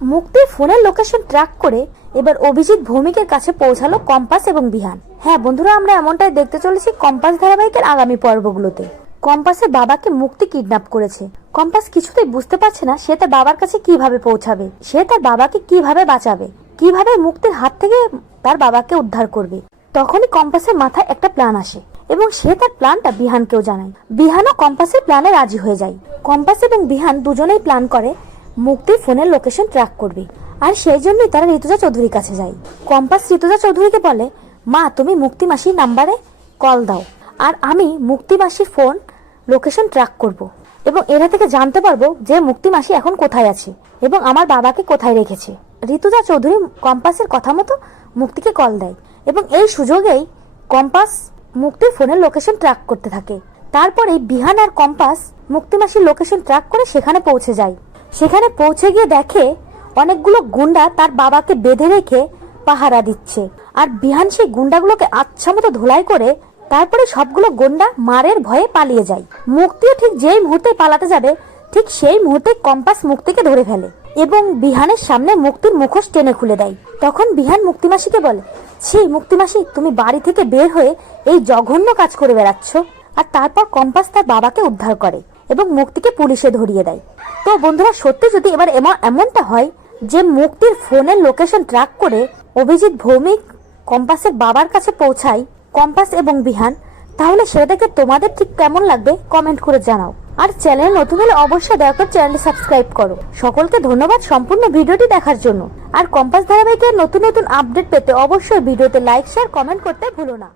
মুক্তির ফোনের location track করে এবার অভিজিৎ ভৌমিকের কাছে পৌঁছালো কম্পাস এবং বিহান। হ্যাঁ বন্ধুরা, আমরা এমনটাই দেখতে চলেছি কম্পাস ধারাবাহিকের আগামী পর্বগুলোতে। কম্পাসের বাবাকে মুক্তি কিডন্যাপ করেছে। কম্পাস কিছুতেই বুঝতে পারছে না সে তার বাবার কাছে কিভাবে পৌঁছাবে, সে তার বাবাকে কিভাবে বাঁচাবে, কিভাবে মুক্তির হাত থেকে তার বাবাকে উদ্ধার করবে। তখনই কম্পাসের মাথায় একটা প্ল্যান আসে এবং সে তার প্ল্যানটা বিহানকেও জানায়। বিহানও কম্পাসের প্ল্যানে রাজি হয়ে যায়। কম্পাস এবং বিহান দুজনেই প্ল্যান করে মুক্তির ফোনের লোকেশন ট্র্যাক করবে, আর সেই জন্যই তারা ঋতুজা চৌধুরীর কাছে যায়। কম্পাস ঋতুজা চৌধুরীকে বলে, মা তুমি মুক্তি মাসির নাম্বারে কল দাও, আর আমি মুক্তি মাসির ফোন লোকেশন ট্র্যাক করব এবং এরা থেকে জানতে পারবো যে মুক্তি মাসি এখন কোথায় আছে এবং আমার বাবাকে কোথায় রেখেছে। ঋতুজা চৌধুরী কম্পাসের কথা মতো মুক্তিকে কল দেয় এবং এই সুযোগেই কম্পাস মুক্তির ফোনের লোকেশন ট্র্যাক করতে থাকে। তারপরে বিহান আর কম্পাস মুক্তি মাসির লোকেশন ট্র্যাক করে সেখানে পৌঁছে যায়। সেখানে পৌঁছে গিয়ে দেখে অনেকগুলো গুন্ডা তার বাবাকে বেঁধে রেখে পাহারা দিচ্ছে, আর বিহান সেই গুন্ডাগুলোকে আচ্ছা মতো ধোলাই করে তারপরে সবগুলো গুন্ডা মারের ভয়ে পালিয়ে যায়। মুক্তিও ঠিক যেই মুহূর্তে পালাতে যাবে ঠিক সেই মুহূর্তে কম্পাস মুক্তিকে ধরে ফেলে এবং বিহানের সামনে মুক্তির মুখোশ টেনে খুলে দেয়। তখন বিহান মুক্তিমাসিকে বলে, ছি মুক্তিমাসি, তুমি বাড়ি থেকে বের হয়ে এই জঘন্য কাজ করে বেড়াচ্ছ। আর তারপর কম্পাস তার বাবাকে উদ্ধার করে এবং মুক্তিকে পুলিশে ধরিয়ে দেয়। তো বন্ধুরা, সত্যি যদি এবার এমনটা হয় যে মুক্তির ফোনের লোকেশন ট্র্যাক করে অভিজিৎ ভৌমিক কম্পাসের বাবার কাছে পৌঁছায় কম্পাস এবং বিহান, তাহলে সেটাকে তোমাদের ঠিক কেমন লাগবে কমেন্ট করে জানাও। আর চ্যানেল নতুন হলে অবশ্যই দয়া করে চ্যানেলটি সাবস্ক্রাইব করো। সকলকে ধন্যবাদ সম্পূর্ণ ভিডিওটি দেখার জন্য। আর কম্পাস ধারাবাহিকের নতুন নতুন আপডেট পেতে অবশ্যই ভিডিওতে লাইক শেয়ার কমেন্ট করতে ভুলো না।